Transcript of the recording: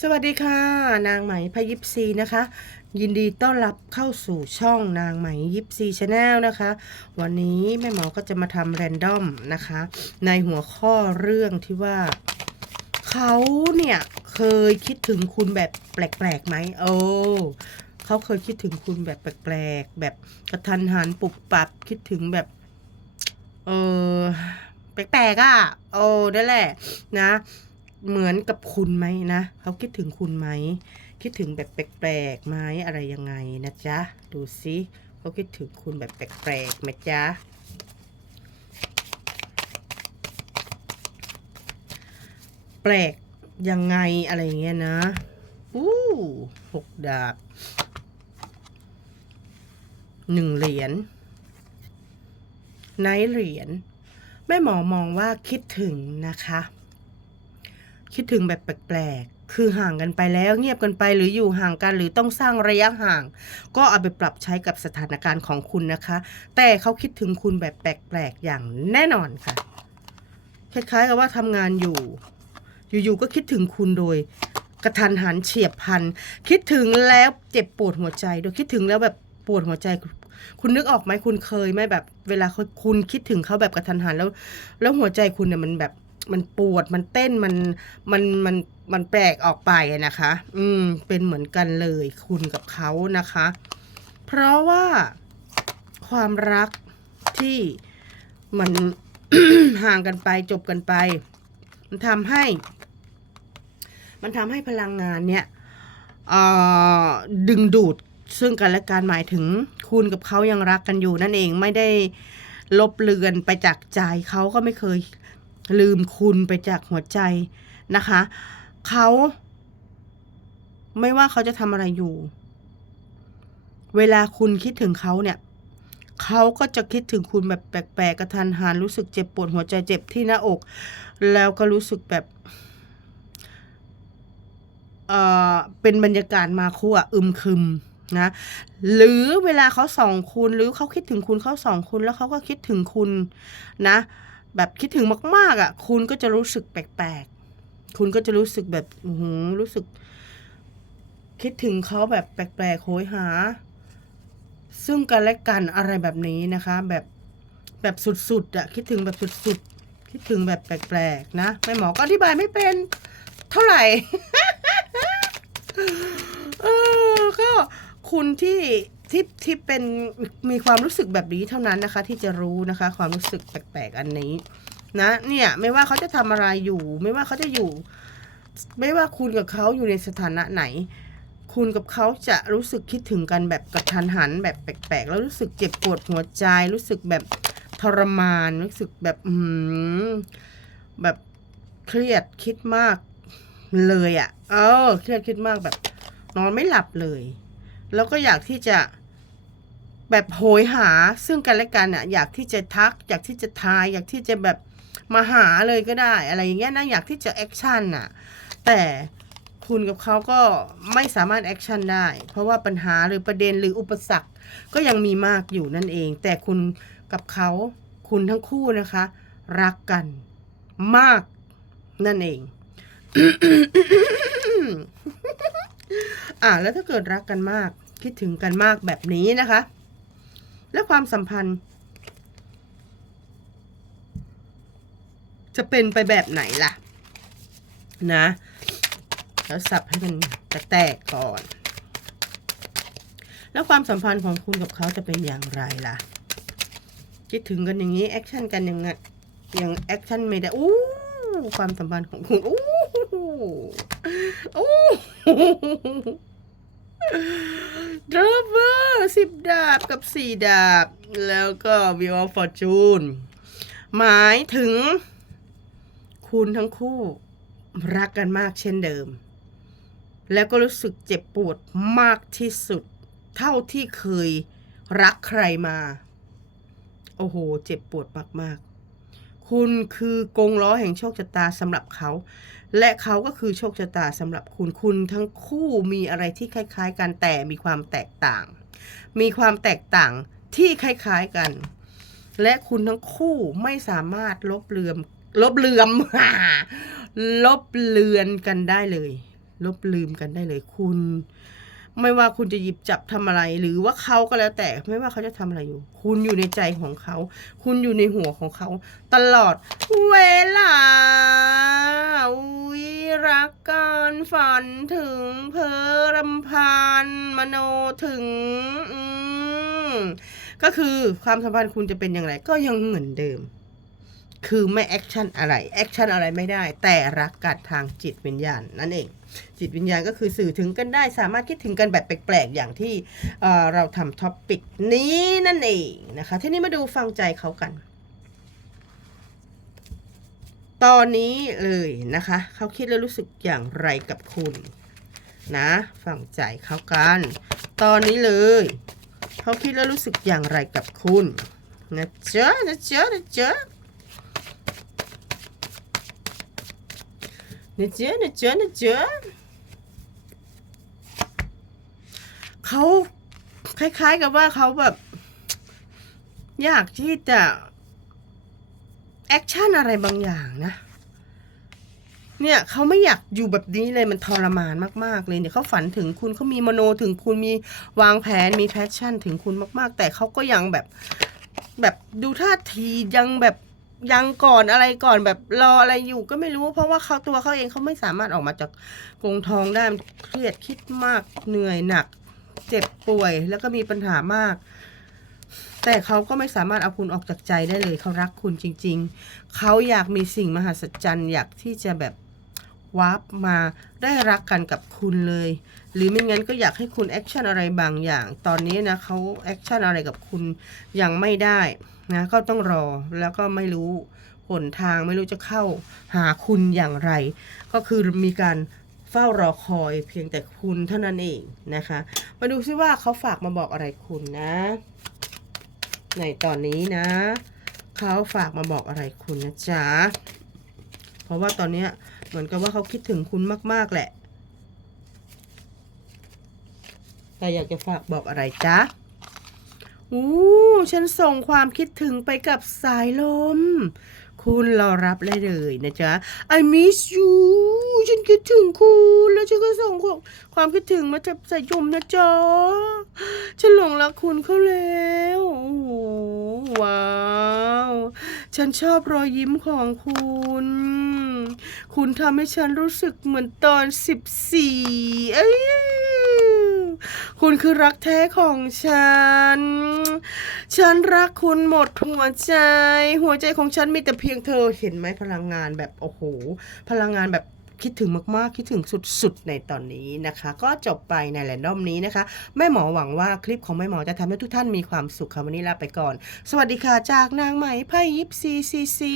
สวัสดีค่ะ นางไหมพยิปซีนะคะ ยินดีต้อนรับเข้าสู่ช่องนางไหมยิปซีชาแนลนะคะ วันนี้แม่หมอก็จะมาทำแรนดอมนะคะ ในหัวข้อเรื่องที่ว่า เขาเนี่ยเคยคิดถึงคุณแบบแปลกๆไหมโอ้เขาเคยคิดถึงคุณแบบแปลกๆแบบกระทันหันปุบปับคิดถึงแบบ เออแปลกๆอะโอ้นั่นแหละนะ เหมือนกับคุณไหมนะเขาคิดถึงคุณไหม คิดถึงแบบแปลกๆไหมอะไรยังไงนะจ๊ะ ดูสิเขาคิดถึงคุณแบบแปลกๆไหมจ๊ะแปลกยังไงอะไรเงี้ยนะอู้หกดาบหนึ่งเหรียญไนเหรียญแม่หมอมองว่าคิดถึงนะคะ คิดถึงแบบแปลกๆ คือห่างกันไปแล้วเงียบกันไปหรืออยู่ห่างกันหรือต้องสร้างระยะห่าง ก็เอาไปปรับใช้กับสถานการณ์ของคุณนะคะ แต่เขาคิดถึงคุณแบบแปลกๆ อย่างแน่นอนค่ะ คล้ายๆกับว่าทำงานอยู่ อยู่ๆก็คิดถึงคุณโดยกระทันหันเฉียบพันคิดถึงแล้วเจ็บปวดหัวใจโดยคิดถึงแล้วแบบปวดหัวใจ คุณนึกออกไหมคุณเคยไหมแบบ เวลาคุณคิดถึงเขาแบบกระทันหันแล้ว แล้วหัวใจคุณเนี่ยมันแบบ มันปวดมันเต้นมันมันมันมันแปลกออกไปนะคะ อืม เป็นเหมือนกันเลยคุณกับเขานะคะ เพราะว่าความรักที่มันห่างกันไปจบกันไป มันทำให้ มันทำให้พลังงานเนี่ยดึงดูดซึ่งกันและกันหมายถึงคุณกับเขายังรักกันอยู่นั่นเองไม่ได้ลบเลือนไปจากใจเขาก็ไม่เคย ลืมคุณไปจากหัวใจนะคะ เขาไม่ว่าเขาจะทำอะไรอยู่ เวลาคุณคิดถึงเขาเนี่ย เขาก็จะคิดถึงคุณแบบแปลกๆกระทันหันรู้สึกเจ็บปวดหัวใจเจ็บที่หน้าอก แล้วก็รู้สึกแบบเอ่อเป็นบรรยากาศมาคู่อะอึมครึมนะหรือเวลาเขาส่องคุณหรือเขาคิดถึงคุณเขาส่องคุณแล้วเขาก็คิดถึงคุณนะ แบบคิดถึงมาก ๆอะ คุณก็จะรู้สึกแปลกๆ คุณก็จะรู้สึกแบบโอ้โหรู้สึก คิดถึงเขาแบบแปลกๆโหยหา ซึ่งกันและกันอะไรแบบนี้นะคะ แบบแบบสุดๆอะคิดถึงแบบสุดๆ คิดถึงแบบแปลกๆนะแม่หมอก็อธิบายไม่เป็น เท่าไหร่เออก็คุณที่ ที่ที่เป็นมีความรู้สึกแบบนี้เท่านั้นนะคะ ที่จะรู้นะคะ ความรู้สึกแปลกๆอันนี้นะเนี่ยไม่ว่าเขาจะทำอะไรอยู่ ไม่ว่าเขาจะอยู่ ไม่ว่าคุณกับเขาอยู่ในสถานะไหน คุณกับเขาจะรู้สึกคิดถึงกันแบบกระทันหันแบบแปลกๆ แล้วรู้สึกเจ็บปวดหัวใจรู้สึกแบบทรมานรู้สึกแบบอืแบบเครียดคิดมากเลยอะ่ะ เออเครียดคิดมากแบบ นอนไม่หลับเลย แล้วก็อยากที่จะ แบบโหยหาซึ่งกันและกันอะอยากที่จะทัก อยากที่จะทาย อยากที่จะแบบมาหาเลยก็ได้ อะไรอย่างเงี้ยนะอยากที่จะแอคชั่นอะแต่คุณกับเขาก็ไม่สามารถแอคชั่นได้ เพราะว่าปัญหาหรือประเด็นหรืออุปสรรคก็ยังมีมากอยู่นั่นเอง แต่คุณกับเขาคุณทั้งคู่นะคะ รักกันมากนั่นเองอ่าแล้วถ้าเกิดรักกันมากคิดถึงกันมากแบบนี้นะคะ และความสัมพันธ์ จะเป็นไปแบบไหนล่ะ นะ แล้วสับให้มันแตกก่อน แล้วความสัมพันธ์ของคุณกับเขาจะเป็นอย่างไรล่ะ คิดถึงกันอย่างนี้แอคชั่นกันยังไงยังแอคชั่นไม่ได้อู้ความสัมพันธ์ของคุณอู้อู้ ดราม่าสิบดาบกับสี่ดาบ แล้วก็วิวฟอร์จูนหมายถึง คุณทั้งคู่รักกันมากเช่นเดิม แล้วก็รู้สึกเจ็บปวดมากที่สุด เท่าที่เคยรักใครมา โอ้โห เจ็บปวดมากๆ คุณคือกงล้อแห่งโชคชะตาสำหรับเขา และเขาก็คือโชคชะตาสำหรับคุณคุณทั้งคู่มีอะไรที่คล้าย ๆ กันแต่มีความแตกต่าง มีความแตกต่างที่คล้าย ๆกัน และคุณทั้งคู่ไม่สามารถลบเลือมลบเลือมลบเลือนกันได้เลย ลบลืมกันได้เลยคุณ ไม่ว่าคุณจะหยิบจับทำอะไร หรือว่าเขาก็แล้วแต่ไม่ว่าเขาจะทำอะไรอยู่ คุณอยู่ในใจของเขา คุณอยู่ในหัวของเขา ตลอด เวลาอุ้ยรักกันฝันถึงเพอรำพันมโนถึงอืก็คือความสัมพันธ์คุณจะเป็นอย่างไร ก็ยังเหมือนเดิม คือไม่แอคชั่นอะไรแอคชั่นอะไรไม่ได้ แต่รักกันทางจิตวิญญาณนั่นเอง จิตวิญญาณก็คือสื่อถึงกันได้ สามารถคิดถึงกันแบบแปลกๆ อย่างที่เเราทำท็อปปิกนี้นั่นเองนะคะทีนี้มาดูฟังใจเขากัน ตอนนี้เลยนะคะ เขาคิดแล้วรู้สึกอย่างไรกับคุณนะฟังใจเขากัน ตอนนี้เลย เขาคิดแล้วรู้สึกอย่างไรกับคุณนะจ๊ะนะจ๊ะนะจ๊ะ นะจ๊นะจ๊นะจ๊เขาคล้าย ๆ กับว่าเขาแบบ อยากที่จะแอคชั่นอะไรบางอย่างนะ เนี่ยเขาไม่อยากอยู่แบบนี้เลยมันทรมานมากๆเลยเนี่ยเขาฝันถึงคุณเขามีมโนถึงคุณมีวางแผนมีแพชชั่นถึงคุณมาก ๆ แต่เขาก็ยังแบบแบบดูท่าทียังแบบ ยังก่อนอะไรก่อนแบบรออะไรอยู่ก็ไม่รู้เพราะว่าเขาตัวเขาเองเขาไม่สามารถออกมาจากกรงทองได้เครียดคิดมากเหนื่อยหนัก เจ็บป่วยแล้วก็มีปัญหามาก แต่เขาก็ไม่สามารถเอาคุณออกจากใจได้เลยเขารักคุณจริง ๆ เขาอยากมีสิ่งมหัศจรรย์อยากที่จะแบบ วาร์ปมาได้รักกันกับคุณเลย หรือไม่งั้นก็อยากให้คุณแอคชั่นอะไรบางอย่าง ตอนนี้นะเขาแอคชั่นอะไรกับคุณยังไม่ได้นะก็ต้องรอแล้วก็ไม่รู้หนทางไม่รู้จะเข้าหาคุณอย่างไร ก็คือมีการเฝ้ารอคอยเพียงแต่คุณเท่านั้นเองนะคะ มาดูซิว่าเขาฝากมาบอกอะไรคุณนะ ในตอนนี้นะเขาฝากมาบอกอะไรคุณนะจ๊ะเพราะว่าตอนเนี้ย เหมือนกับว่าเขาคิดถึงคุณมาก ๆ แหละ แต่อยากจะฝากบอกอะไรจ๊ะอู้ฉันส่งความคิดถึงไปกับสายลม คุณรอรับได้เลยนะจ๊ะ I miss you ฉันคิดถึงคุณ แล้วฉันก็ส่งความความคิดถึงมาจากสายลมนะจ๊ะ ฉันหลงรักคุณเขาแล้วโอ้โหว้าว ฉันชอบรอยยิ้มของคุณ คุณทำให้ฉันรู้สึกเหมือนตอนสิบสี่เอ้ยคุณคือรักแท้ของฉัน ฉันรักคุณหมดหัวใจ หัวใจของฉันมีแต่เพียงเธอ เห็นไหมพลังงานแบบโอ้โห พลังงานแบบคิดถึงมาก ๆ คิดถึงสุด ๆ ในตอนนี้นะคะ ก็จบไปในแรนดอมนี้นะคะ แม่หมอหวังว่าคลิปของแม่หมอจะทำให้ทุกท่านมีความสุขค่ะวันนี้ลาไปก่อน สวัสดีค่ะจากนางไหมไพ่ยิปซีซีซี